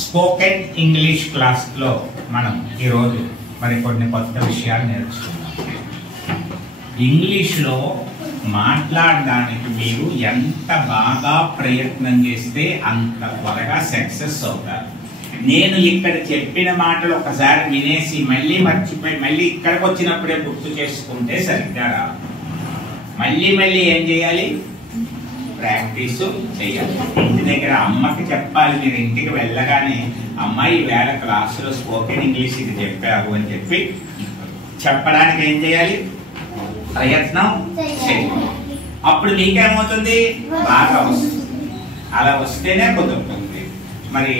Spoken English క్లాస్లో మనం ఈరోజు మరికొన్ని కొత్త విషయాలు నేర్చుకున్నాం. ఇంగ్లీష్లో మాట్లాడడానికి మీరు ఎంత బాగా ప్రయత్నం చేస్తే అంత త్వరగా సక్సెస్ అవుతారు. నేను ఇక్కడ చెప్పిన మాటలు ఒకసారి వినేసి మళ్ళీ మర్చిపోయి మళ్ళీ ఇక్కడికి వచ్చినప్పుడే గుర్తు చేసుకుంటే సరిగ్గా రాదు. మళ్ళీ మళ్ళీ ఏం చేయాలి? ప్రాక్టీస్ చేయాలి. ఇంటి దగ్గర అమ్మకి చెప్పాలి. మీరు ఇంటికి వెళ్ళగానే అమ్మాయి వేళ క్లాసులో స్పోకెన్ ఇంగ్లీష్ ఇది చెప్పావు అని చెప్పి చెప్పడానికి ఏం చేయాలి? ప్రయత్నం చేయాలి. అప్పుడు మీకేమవుతుంది? బాగా వస్తుంది. అలా వస్తేనే కుదురుతుంది. మరి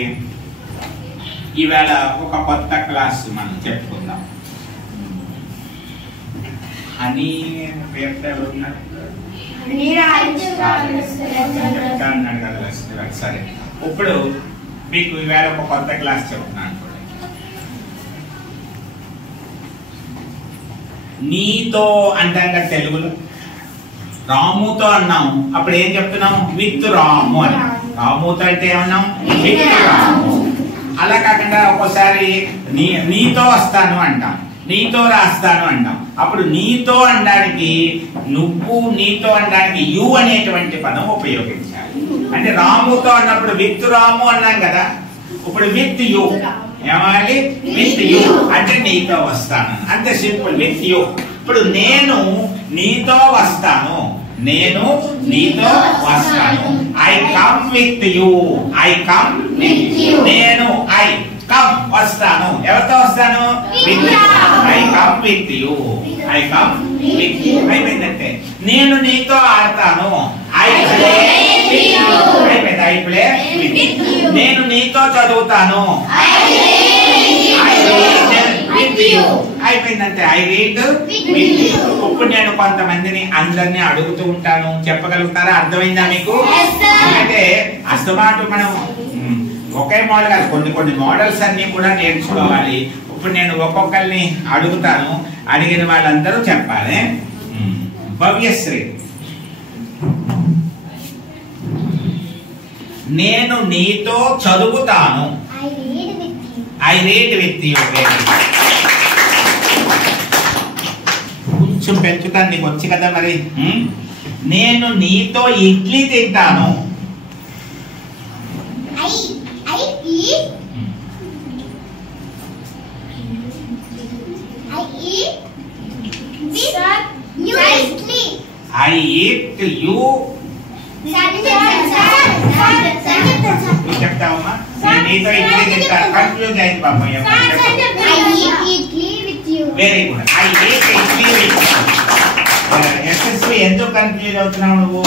ఈవేళ ఒక కొత్త క్లాస్ మనం చెప్పుకుందాం. అని పేరు ఉన్నారు. సరే, ఇప్పుడు మీకు ఈవేళ ఒక కొత్త క్లాస్ చెప్తున్నాను. నీతో అంటాం కదా తెలుగులో. రాముతో అన్నాం, అప్పుడు ఏం చెప్తున్నాం? విత్ రాము అని. రాముతో అంటే ఏమన్నాం? విత్ రాము. అలా కాకుండా ఒక్కోసారి నీతో వస్తాను అంటాం, నీతో రాస్తాను అంటాం. అప్పుడు నీతో అనడానికి నువ్వు, నీతో అనడానికి యు అనేటువంటి పదం ఉపయోగించాలి. అంటే రాముతో అన్నప్పుడు విత్ రాము అన్నాం కదా, ఇప్పుడు విత్ యు ఏమాలి? విత్ యు అంటే నీతో వస్తాను. అంతే సింపుల్, విత్ యు. ఇప్పుడు నేను నీతో వస్తాను, నేను నీతో వస్తాను. I come with you, I come with you. నేను ఐ కమ్ వస్తాను. ఎవరితో వస్తాను? I come with you, I come with you. అయిపోయిందంటే నేను నీతో ఆడతాను, ఐ ప్లే విత్ యు. అయిపోయింది, ఐ ప్లే విత్ యు. నేను నీతో చదువుతాను, ఐ రీడ్ విత్ యు. అయిపోయిందంటే ఐ రీడ్ విత్ యు. ఇప్పుడు నేను కొంతమందిని అందరినీ అడుగుతూ ఉంటాను, చెప్పగలుగుతారా? అర్థమైందా మీకు? అంటే అస్తమాటు మనం ఒకే మోడల్ కాదు, కొన్ని కొన్ని మోడల్స్ అన్ని కూడా నేర్చుకోవాలి. ఇప్పుడు నేను ఒక్కొక్కరిని అడుగుతాను, అడిగిన వాళ్ళందరూ చెప్పాలి. భవ్యశ్రీ, నేను నీతో చదువుతాను, ఐ రీడ్ విత్ యు. కొంచెం పెంచుతాను, నీకు వచ్చి కదా మరి. నేను నీతో ఇడ్లీ తింటాను, I eat you. చెప్తావమ్మా? నీతో ఇడ్లీ తింటాను. కన్ఫ్యూజ్ అయింది పాప. Very good, I eat idli with you. SSV ఎందుకు కన్ఫ్యూజ్ అవుతున్నావు నువ్వు?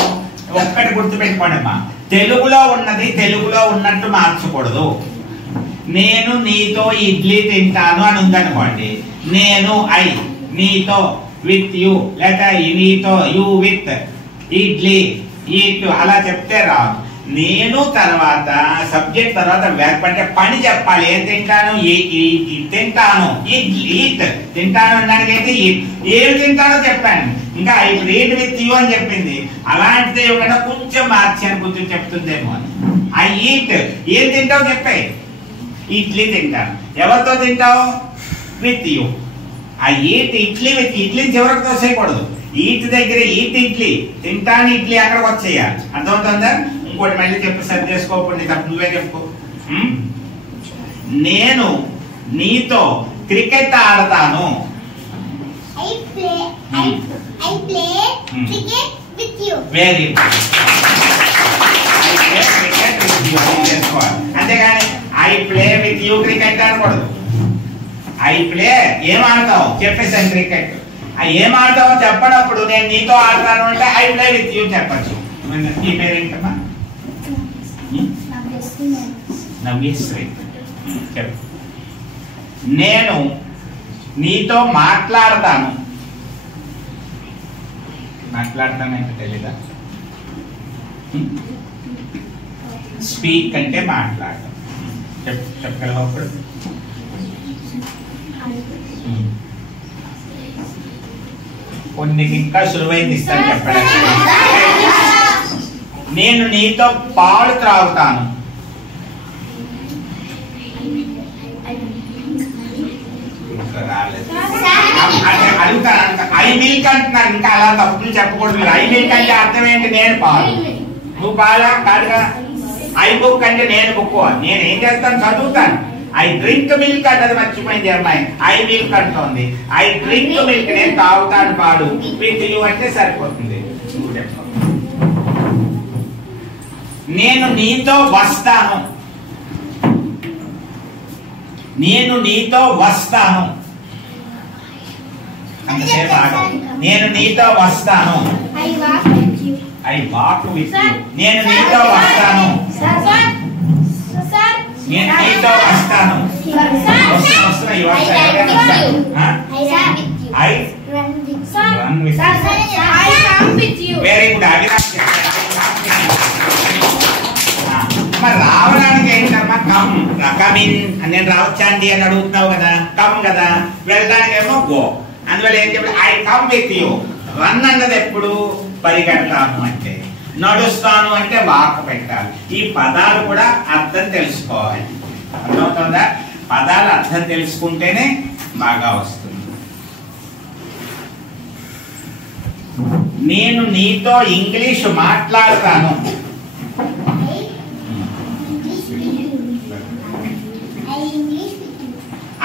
ఒక్కటి గుర్తుపెట్టుకోండి అమ్మా, తెలుగులో ఉన్నది తెలుగులో ఉన్నట్టు మార్చకూడదు. నేను నీతో ఇడ్లీ తింటాను అని ఉందనుకోండి, నేను ఐ, నీతో విత్ యు, లేక నీతో యు విత్ ఇడ్లీ ఈట్ అలా చెప్తే రాదు. నేను తర్వాత సబ్జెక్ట్ తర్వాత వెర్బ్ అంటే పని చెప్పాలి. ఏం తింటాను? తింటాను. ఈట్ తింటాను అనడానికి అయితే ఈట్. ఏం తింటానో చెప్పాను, ఇంకా ఐ రీడ్ విత్ యు అని చెప్పింది. అలాంటిది ఒకటి కొంచెం మార్చి అని కొంచెం చెప్తుందేమో అని. ఐ ఈట్, ఏం తింటావు చెప్పే. ఇడ్లీ తింటాను. ఎవరితో తింటావు? With you. I eat idli with. Idli చివరికి తోసేయకూడదు. ఈట్ దగ్గర ఈట్ ఇడ్లీ, తింటాను ఇడ్లీ అక్కడికి వచ్చేయాలి. అర్థమవుతుందా? ఇంకోటి మళ్ళీ చెప్పి సరి చేసుకోకపోతే తప్ప నువ్వే చెప్పుకో. నేను నీతో క్రికెట్ ఆడతాను, వెరీ గుడ్. అంతేగాని I play with you cricket అనకూడదు. ఐ ప్లే ఏం ఆడతావు చెప్పేసాను, క్రికెట్. ఏం ఆడతావు చెప్పనప్పుడు నేను నీతో ఆడతాను అంటే ఐ ప్లే విత్ యూ చెప్పచ్చు. నీ పేరేంటమ్మా? నవ్యశ్రీ. చెప్పు. నేను నీతో మాట్లాడతాను. మాట్లాడతానంటే తెలీదా? స్పీక్ అంటే మాట్లాడటం. చెప్పగలవా ఇప్పుడు? కొన్ని ఇంకా సులువైంది ఇస్తాను చెప్పడానికి. నేను నీతో పాలు త్రాగుతాను. అడుగుతాను. ఐ మిల్క్ అంటున్నారు. ఇంకా అలా తప్పులు చెప్పకూడదు మీరు. ఐ మిల్క్ అంటే అర్థం ఏంటి? నేను పాలు. నువ్వు పాలా కాదుగా. ఐ బుక్ అంటే నేను బుక్. నేను ఏం చేస్తాను? చదువుతాను. ఐ డ్రింక్ మిల్క్ అన్నది మర్చిపోయింది అమ్మాయి. ఐ మిల్క్ అంటుంది. ఐ డ్రింక్ మిల్క్ నేను తాగుతాను పాలు. విత్ యు అంటే సరిపోతుంది. నేను నీతో వస్తాను. నేను నీతో వస్తాను. అంతసేపు ఆగు. నేను నీతో వస్తాను. I walk with you. నేను నీతో వస్తాను. నేను నీతో వస్తాను. వస్తున్నా you are I run with you. Very good. Avinash మరి రావడానికి ఏంటమ్మా? కమ్. కమిన్. నేను రావచ్చా అండి అని అడుగుతున్నావు కదా. కమ్ కదా. వెళ్ళడానికి ఏమో గో. అందువల్ల ఏం చెప్పాలి? I come with you. Run అన్నది ఎప్పుడు? పరిగెడతాను అంటే. నడుస్తాను అంటే వాక్ పెట్టాలి. ఈ పదాలు కూడా అర్థం తెలుసుకోవాలి. అర్థమవుతుందా? పదాలు అర్థం తెలుసుకుంటేనే బాగా వస్తుంది. నేను నీతో ఇంగ్లీష్ మాట్లాడతాను.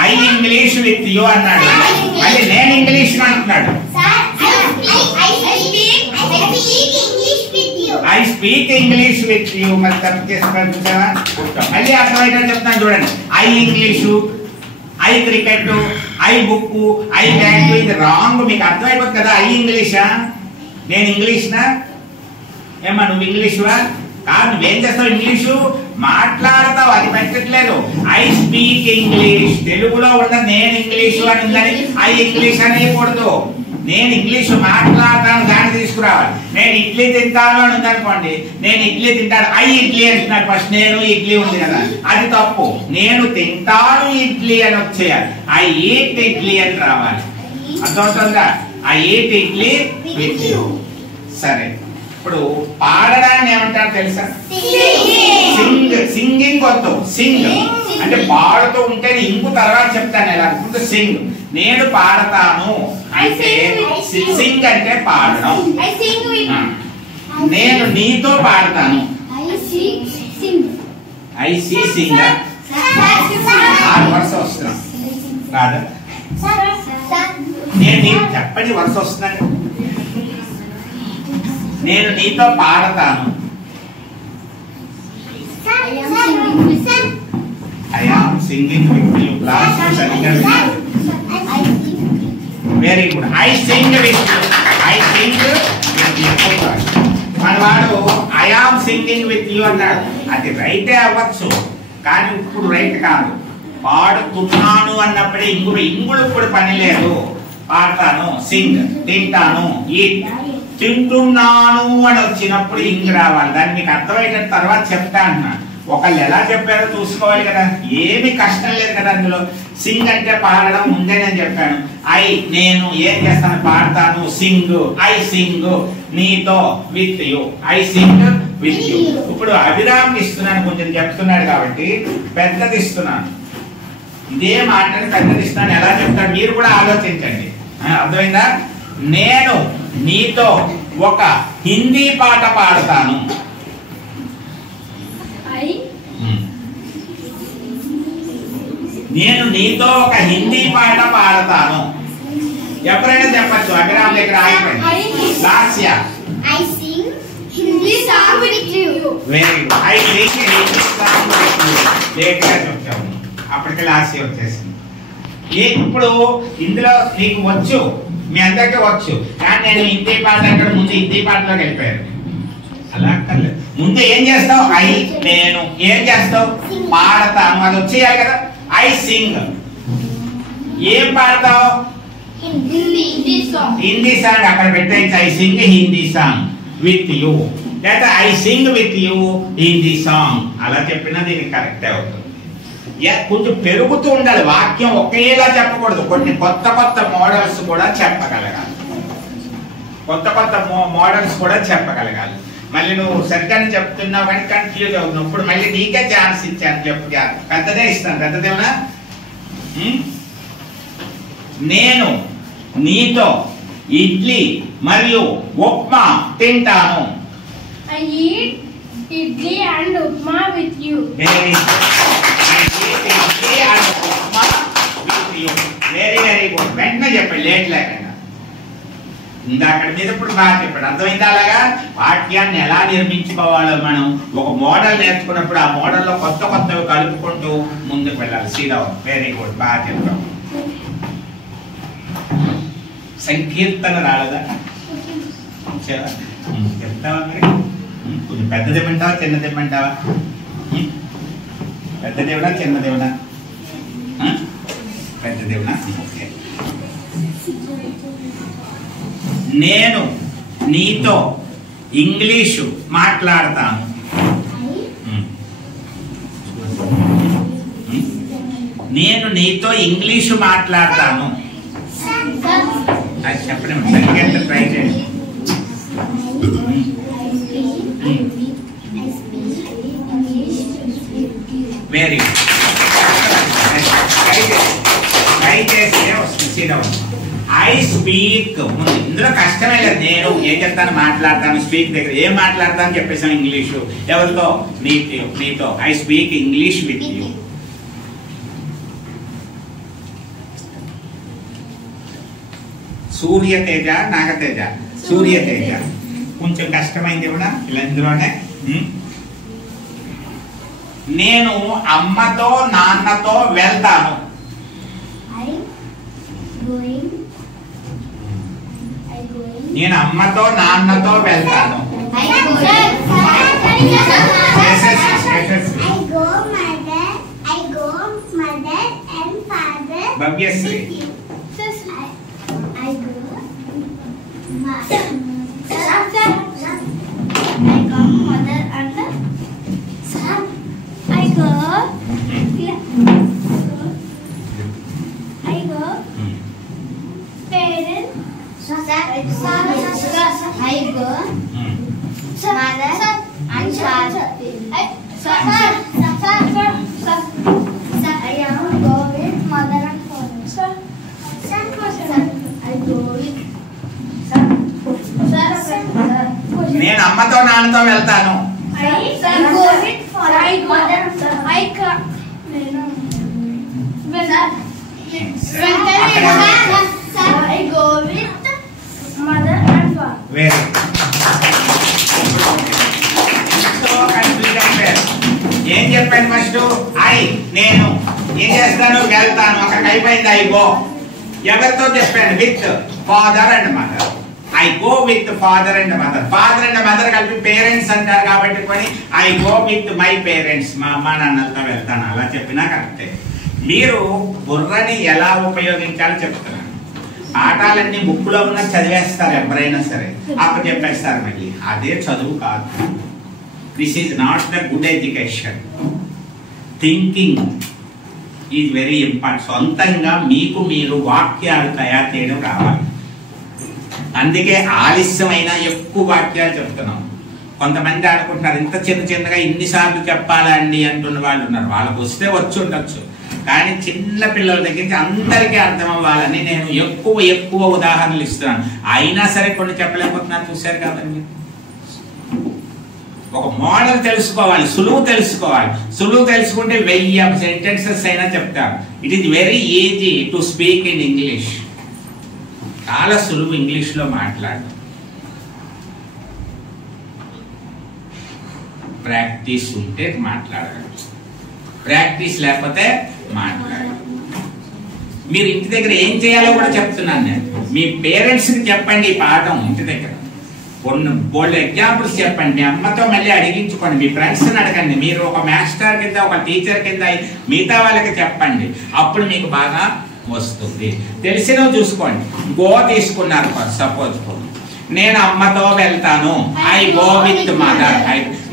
ఐ ఇంగ్లీష్ విత్ యు అన్నాడు. అంటే నేను ఇంగ్లీష్ అంటున్నాడు. I speak English with you. మరి తప్పు చేసుకుంటావా? మళ్ళీ అర్థమైతే చెప్తాను చూడండి. I English, I cricket, I book, I bank. ఇది రాంగ్. మీకు అర్థమైపోతుంది కదా. ఐ ఇంగ్లీషా? నేను ఇంగ్లీష్నా? ఏమా నువ్వు ఇంగ్లీషువా? కాదు. నువ్వేం చేస్తావు? ఇంగ్లీషు మాట్లాడతావు. అది పెట్టట్లేదు. I speak English. తెలుగులో ఉన్న నేను ఇంగ్లీషు అని ఉందని ఐ ఇంగ్లీష్ అనేయకూడదు. నేను ఇంగ్లీషు మాట్లాడతాను దాన్ని తీసుకురావాలి. నేను ఇడ్లీ తింటాను అని ఉందనుకోండి. నేను ఇడ్లీ తింటాను. ఐ ఇడ్లీ అంటున్నాడు. ఫస్ట్ నేను ఇడ్లీ ఉంది కదా. అది తప్పు. నేను తింటాను ఇడ్లీ అని వచ్చేయాలి. ఐ ఈట్ ఇడ్లీ అని రావాలి. అర్థమవుతుందా? I eat idli with you. సరే. ఇప్పుడు పాడడాన్ని ఏమంటారు తెలుసా? సింగ్. సింగింగ్ వద్దు. సింగ్ అంటే పాడుతూ ఉంటే ఇంకు తర్వాత చెప్తాను ఎలా. ఇప్పుడు సింగ్. నేను పాడతాను అంటే సింగ్ అంటే పాడడం. నేను నీతో పాడతాను. I see sing. వరుస వస్తున్నాం కాదా? నేను చెప్పండి వరుస వస్తున్నాను. నేను నీతో పాడతాను. I am singing with you. Class సరిగ్గా వినాలి. Very good. I sing with you. I sing with you. మనవాడు I am singing with you అన్నాడు. అది రైటే అవ్వచ్చు కానీ ఇప్పుడు రైట్ కాదు. పాడుతున్నాను అన్నప్పుడే ఇంగుడు ఇప్పుడు పని లేదు. పాడతాను సింగ్. తింటాను ఈట్. తింటున్నాను అని వచ్చినప్పుడు ఇంగ్ రావాలి. దాన్ని మీకు అర్థమయ్యేటట్టు తర్వాత చెప్తా అన్నా. ఒకళ్ళు ఎలా చెప్పారో చూసుకోవాలి కదా. ఏమి కష్టం లేదు కదా అందులో. సింగ్ అంటే పాడడం ముందే నేను చెప్పాను. ఐ నేను ఏం చేస్తాను? పాడతాను. సింగ్. ఐ సింగ్ నీతో with you. I sing with you. ఇప్పుడు అభిరామ్ ఇస్తున్నాను కొంచెం చెప్తున్నాడు కాబట్టి పెద్దది ఇస్తున్నాను. ఇదే మాటని పెద్దది ఇస్తున్నాను. ఎలా చెప్తాను మీరు కూడా ఆలోచించండి. అర్థమైందా? నేను నీతో ఒక హిందీ పాట పాడతాను. నేను నీతో ఒక హిందీ పాట పాడతాను. ఎవరైనా చెప్పచ్చు. అభిరామ్ దగ్గర ఆగిపోయింది. Lasya. I sing Hindi song with you. Very good. I sing Hindi song with you. లేట్గా చెప్తాము. అప్పటికే లాస్య వచ్చేసింది. ఇప్పుడు ఇందులో నీకు వచ్చు, మీ అందరికీ వచ్చు. కానీ నేను హిందీ పాట అక్కడ ముందు హిందీ పాటలోకి వెళ్ళిపోయాను. అలా అక్కర్లేదు. ముందు ఏం చేస్తావు? ఐ నేను ఏం చేస్తావు? పాడతాను. అది వచ్చేయాలి కదా. I sing. ఏం పాడతావు? Hindi song. హిందీ సాంగ్ అక్కడ పెట్టేసి I sing Hindi song with you. లేదా I sing with you in the song అలా చెప్పినా దీనికి కరెక్టే అవుతుంది. కొంచెం పెరుగుతూ ఉండాలి, వాక్యం ఒకేలా చెప్పకూడదు, కొన్ని కొత్త కొత్త మోడల్స్ కూడా చెప్పగలగాలి, కొత్త కొత్త మోడల్స్ కూడా చెప్పగలగాలి. మళ్ళీ నువ్వు సరిగ్గానే చెప్తున్నావు కానీ కన్ఫ్యూజ్ అవుతున్నావు, ఇప్పుడు మళ్ళీ నీకే ఛాన్స్ ఇచ్చాను, చెప్పు పెద్దదే ఇస్తాను, పెద్దదేమన్నా. నేను నీతో ఇడ్లీ మరియు ఉప్మా తింటాను. I eat idli and upma with you. Very very good. వెంటనే చెప్పండి, లేట్ లేకుండా. ఇందాక మీద ఇప్పుడు బాగా చెప్పాడు, అర్థమైందా? అలాగా వాక్యాన్ని ఎలా నిర్మించుకోవాలో మనం ఒక మోడల్ నేర్చుకున్నప్పుడు ఆ మోడల్లో కొత్త కొత్తవి కలుపుకుంటూ ముందుకు వెళ్ళాలి. శ్రీరావు వెరీ గుడ్, బాగా చెప్పావు. సంకీర్తన రాలేదా? చెప్తావా మరి? కొంచెం పెద్దది ఇమ్మంటావా చిన్నది ఇమ్మంటావా? పెద్ద దేవుడా చిన్న దేవుడా? పెద్ద దేవుడా? ఓకే. నేను నీతో ఇంగ్లీషు మాట్లాడతాను. నేను నీతో ఇంగ్లీషు మాట్లాడతాను. అది చెప్పండి, సంకేతం ట్రై చేయండి. Very good. ట్రై చేస్తే వస్తుంది. ఐ స్పీక్, ఇందులో కష్టమే లేదు. నేను ఏం చెప్తాను, మాట్లాడతాను. స్పీక్ దగ్గర ఏం మాట్లాడతాను చెప్పేసాను ఇంగ్లీషు. ఎవరితో? నీతో. I speak English with you. Surya Teja Nagateja. Surya Teja కొంచెం కష్టమైంది కూడా ఇలా ఇందులోనే. నేను అమ్మతో నాన్నతో వెళ్తాను. నేను అమ్మతో నాన్నతో వెళ్తాను. భవ్యశ్రీ నేను అమ్మతో నాన్నతో వెళ్తాను. ఏం చెప్పాను ఫస్ట్? నేను ఏం చేస్తాను, వెళ్తాను. అక్కడికి అయిపోయింది. I go. ఎవరితో చెప్పాను? With father and mother. I go with father and mother. Father and mother కలిపి పేరెంట్స్ అంటారు కాబట్టి కొని I go with my parents. మా అమ్మ నాన్నలతో వెళ్తాను. అలా చెప్పినా కరెక్టే. మీరు బుర్రని ఎలా ఉపయోగించాలో చెప్తున్నాను. పాఠాలన్నీ బుక్లో ఉన్న చదివేస్తారు ఎవరైనా సరే, అప్పుడు చెప్పేస్తారు. మళ్ళీ అదే చదువు కాదు. This is not the good education. Thinking is very important. సొంతంగా మీకు మీరు వాక్యాలు తయారు చేయడం రావాలి. అందుకే ఆలస్యమైన ఎక్కువ వాక్యాలు చెప్తున్నాం. కొంతమంది అనుకుంటున్నారు ఇంత చిన్నగా ఇన్నిసార్లు చెప్పాలా అండి అంటున్న వాళ్ళు ఉన్నారు. వాళ్ళకు వస్తే వచ్చి ఉండొచ్చు, కానీ చిన్న పిల్లల దగ్గర నుంచి అందరికీ అర్థం అవ్వాలని నేను ఎక్కువ ఉదాహరణలు ఇస్తున్నాను. అయినా సరే కొన్ని చెప్పలేకపోతున్నాను. చూశారు కాబట్టి ఒక మోడల్ తెలుసుకోవాలి, సులువు తెలుసుకోవాలి. సులువు తెలుసుకుంటే 1000 సెంటెన్సెస్ అయినా చెప్తారు. It is very easy to speak in English. చాలా సులువు ఇంగ్లీష్లో మాట్లాడడం. ప్రాక్టీస్ ఉంటే మాట్లాడగలరు, ప్రాక్టీస్ లేకపోతే మాట్లాడరు. మీరు ఇంటి దగ్గర ఏం చేయాలో కూడా చెప్తున్నాను నేను. మీ పేరెంట్స్కి చెప్పండి ఈ పాఠం. ఇంటి దగ్గర కొన్ని బోల్డ్ ఎగ్జాంపుల్స్ చెప్పండి. మీ అమ్మతో మళ్ళీ అడిగించుకోండి. మీ ఫ్రెండ్స్ని అడగండి. మీరు ఒక మాస్టర్ కింద ఒక టీచర్ కింద మిగతా వాళ్ళకి చెప్పండి. అప్పుడు మీకు బాగా వస్తుంది. తెలిసినవి చూసుకోండి. గో తీసుకున్నారు సపోజ్. నేను అమ్మతో వెళ్తాను, ఐ గో విత్ మదర్.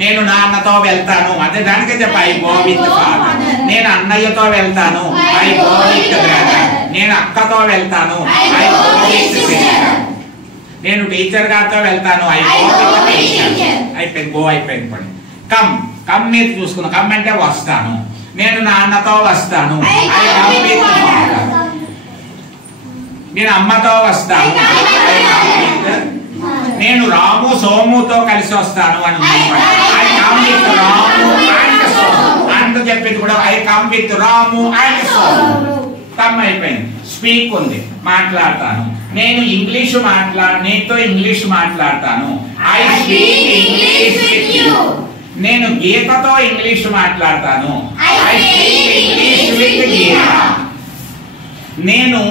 నేను నాన్నతో వెళ్తాను, అదే దానికే చెప్ప ఐ గో విత్ ఫాదర్. నేను అన్నయ్యతో వెళ్తాను, ఐ గో విత్ బ్రదర్. నేను అక్కతో వెళ్తాను, ఐ గో విత్ సిస్టర్. నేను టీచర్ గారితో వెళ్తాను, ఐ గో విత్ టీచర్. అయిపోయింది, గో అయిపోయింది. పడి కమ్, కమ్ మీద చూసుకున్నా, కమ్ అంటే వస్తాను. నేను నాన్నతో వస్తాను, ఐ కమ్ విత్ ఫాదర్. నేను అమ్మతో వస్తాను, ఐ కమ్ విత్. నేను రాము సోముతో కలిసి వస్తాను అని I come with Ramu and Somu. And చెప్పింది కూడా I come with Ramu and Somu. Come అయిపోయింది. స్పీక్ ఉంది, మాట్లాడతాను. నేను ఇంగ్లీష్ నీతో ఇంగ్లీష్ మాట్లాడతాను, I speak English with you. నేను గీతతో ఇంగ్లీష్ మాట్లాడతాను, ఐ స్పీక్ ఇంగ్లీష్ విత్ గీత. నేను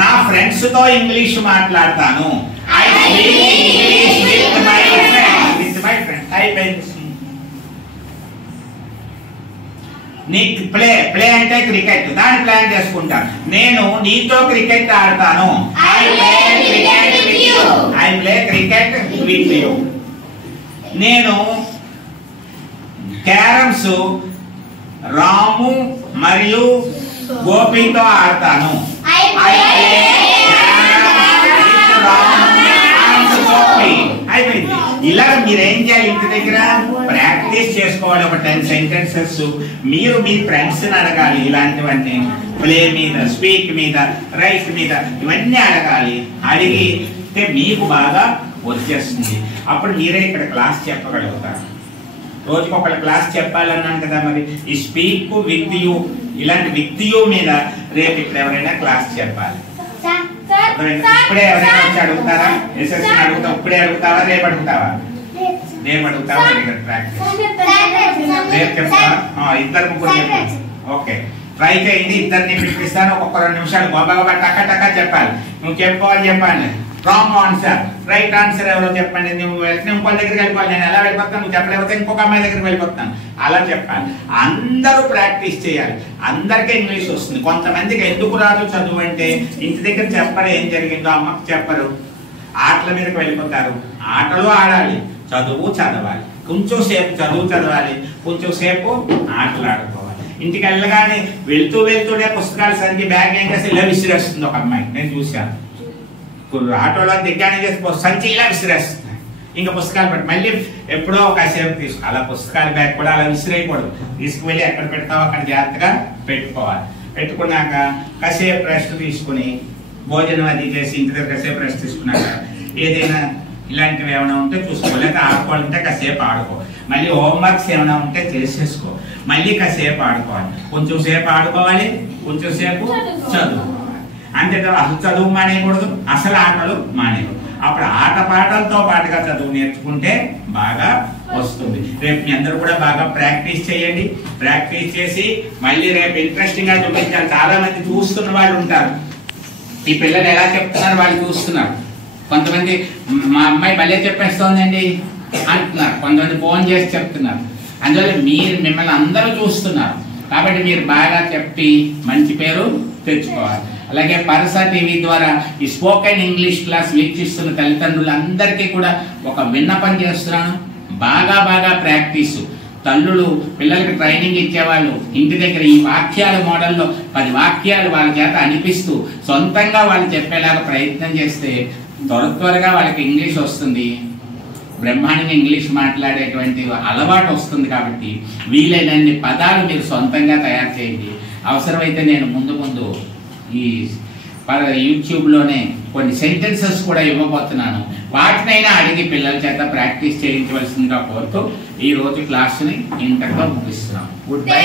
నా ఫ్రెండ్స్ తో ఇంగ్లీష్ మాట్లాడతాను, I speak English with my friends. అయిపోయింది. నీకు ప్లే అంటే క్రికెట్, దాన్ని ప్లాన్ చేసుకుంటాను. నేను నీతో క్రికెట్ ఆడతాను, I play cricket with you. I play cricket with you. నేను క్యారమ్స్ రాము మరియు గోపితో ఆడతాను, ఐ ప్లే అయిపోయింది. ఇలా మీరేం చేయాలి, ఇంటి దగ్గర ప్రాక్టీస్ చేసుకోవాలి. ఒక 10 సెంటెన్సెస్ మీరు మీ ఫ్రెండ్స్ అడగాలి. ఇలాంటివన్నీ ప్లే మీద, స్పీక్ మీద, రైట్ మీద ఇవన్నీ అడగాలి. అడిగితే మీకు బాగా వచ్చేస్తుంది. అప్పుడు మీరే ఇక్కడ క్లాస్ చెప్పగలుగుతారు. రోజుకి ఒక క్లాస్ చెప్పాలన్నాను కదా, మరి ఈ స్పీక్ విత్ యూ, ఇలాంటి విత్ యూ మీద రేపు ఇక్కడ ఎవరైనా క్లాస్ చెప్పాలి. ఇప్పుడే ఎవరైనా వచ్చి అడుగుతారా? ఎస్ఎస్సీ అడుగుతావు, ఇప్పుడే అడుగుతావా, రేపు అడుగుతావా? రేపు అడుగుతావా? ప్రాక్టీస్ రేపు చెప్తావా? ఇద్దరు ముగ్గురు చెప్పాలి. ఓకే, ట్రై చేయండి. ఇద్దరిని పిలిపిస్తాను. ఒక్కొక్క 2 నిమిషాలు గొప్ప టక్క టక్క చెప్పాలి. నువ్వు చెప్పుకోవాలి, చెప్పండి. రాంగ్ ఆన్సర్, రైట్ ఆన్సర్ ఎవరో చెప్పండి. నువ్వు వెళ్తే ఇంకో దగ్గరికి వెళ్ళిపోవాలి. నేను ఎలా వెళ్ళిపోతాను, నువ్వు చెప్పలేకపోతే ఇంకొక అమ్మాయి దగ్గరికి వెళ్ళిపోతాను. అలా చెప్పాలి. అందరూ ప్రాక్టీస్ చేయాలి. అందరికీ ఇంగ్లీష్ వస్తుంది. కొంతమందికి ఎందుకు రాదు చదువు అంటే ఇంటి దగ్గర చెప్పరు, ఏం జరిగిందో అమ్మకు చెప్పరు, ఆటల మీదకి వెళ్ళిపోతారు. ఆటలు ఆడాలి, చదువు చదవాలి. కొంచెం సేపు చదువు చదవాలి, కొంచెం సేపు ఆటలు ఆడుకోవాలి. ఇంటికి వెళ్ళగానే వెళ్తూనే పుస్తకాలు సరికి బ్యాగ్ ఏం చేస్తే ఇలా విసిరేస్తుంది ఒక అమ్మాయి, నేను చూశాను. ఆటోలో దిగ్గానే చేసి సంచి ఇలా విసిరేస్తుంది. ఇంకా పుస్తకాలు పెట్టి మళ్ళీ ఎప్పుడో కాసేపు తీసుకో. అలా పుస్తకాల బ్యాగ్ కూడా అలా విసిరేయకూడదు. తీసుకువెళ్ళి ఎక్కడ పెడతావో అక్కడ జాగ్రత్తగా పెట్టుకోవాలి. పెట్టుకున్నాక కాసేపు రెస్ట్ తీసుకుని భోజనం అది చేసి ఇంటి దగ్గర కాసేపు రెస్ట్ తీసుకున్నాక ఏదైనా ఇలాంటివి ఏమైనా ఉంటే చూసుకో, లేకపోతే ఆడుకోవాలంటే కాసేపు ఆడుకో. మళ్ళీ హోంవర్క్స్ ఏమైనా ఉంటే చేసేసుకో. మళ్ళీ కాసేపు ఆడుకోవాలి. కొంచెం సేపు ఆడుకోవాలి, కొంచెం సేపు చదువుకోవాలి. అంతే కదా. అసలు చదువు మానేయకూడదు, అసలు ఆటలు మానేయకూడదు. అప్పుడు ఆట పాటలతో పాటుగా చదువు నేర్చుకుంటే బాగా వస్తుంది. రేపు మీ అందరూ కూడా బాగా ప్రాక్టీస్ చేయండి. ప్రాక్టీస్ చేసి మళ్ళీ రేపు ఇంట్రెస్టింగ్ గా చూపించాలి. చాలా మంది చూస్తున్న వాళ్ళు ఉంటారు, ఈ పిల్లలు ఎలా చెప్తున్నారు వాళ్ళు చూస్తున్నారు. కొంతమంది మా అమ్మాయి భలే చెప్పేస్తోందండి అంటున్నారు, కొంతమంది ఫోన్ చేసి చెప్తున్నారు. అందువల్ల మిమ్మల్ని అందరూ చూస్తున్నారు కాబట్టి మీరు బాగా చెప్పి మంచి పేరు తెచ్చుకోవాలి. అలాగే పరస టీవీ ద్వారా ఈ స్పోకెన్ ఇంగ్లీష్ క్లాస్ వీక్షిస్తున్న తల్లిదండ్రులందరికీ కూడా ఒక విన్నపం చేస్తున్నాను. బాగా ప్రాక్టీస్. తల్లులు పిల్లలకి ట్రైనింగ్ ఇచ్చేవాళ్ళు ఇంటి దగ్గర ఈ వాక్యాల మోడల్లో 10 వాక్యాలు వాళ్ళ చేత అనిపిస్తూ సొంతంగా వాళ్ళు చెప్పేలాగా ప్రయత్నం చేస్తే త్వరగా వాళ్ళకి ఇంగ్లీష్ వస్తుంది. బ్రహ్మాండంగా ఇంగ్లీష్ మాట్లాడేటువంటి అలవాటు వస్తుంది. కాబట్టి వీలైనన్ని పదాలు మీరు సొంతంగా తయారు చేయండి. అవసరమైతే నేను ముందు ఈ యూట్యూబ్లోనే కొన్ని సెంటెన్సెస్ కూడా ఇవ్వబోతున్నాను. వాటినైనా అడిగి పిల్లల చేత ప్రాక్టీస్ చేయించవలసిందిగా కోరుతూ ఈ రోజు క్లాస్ని ఇంతగా ముగిస్తున్నాం. Good by.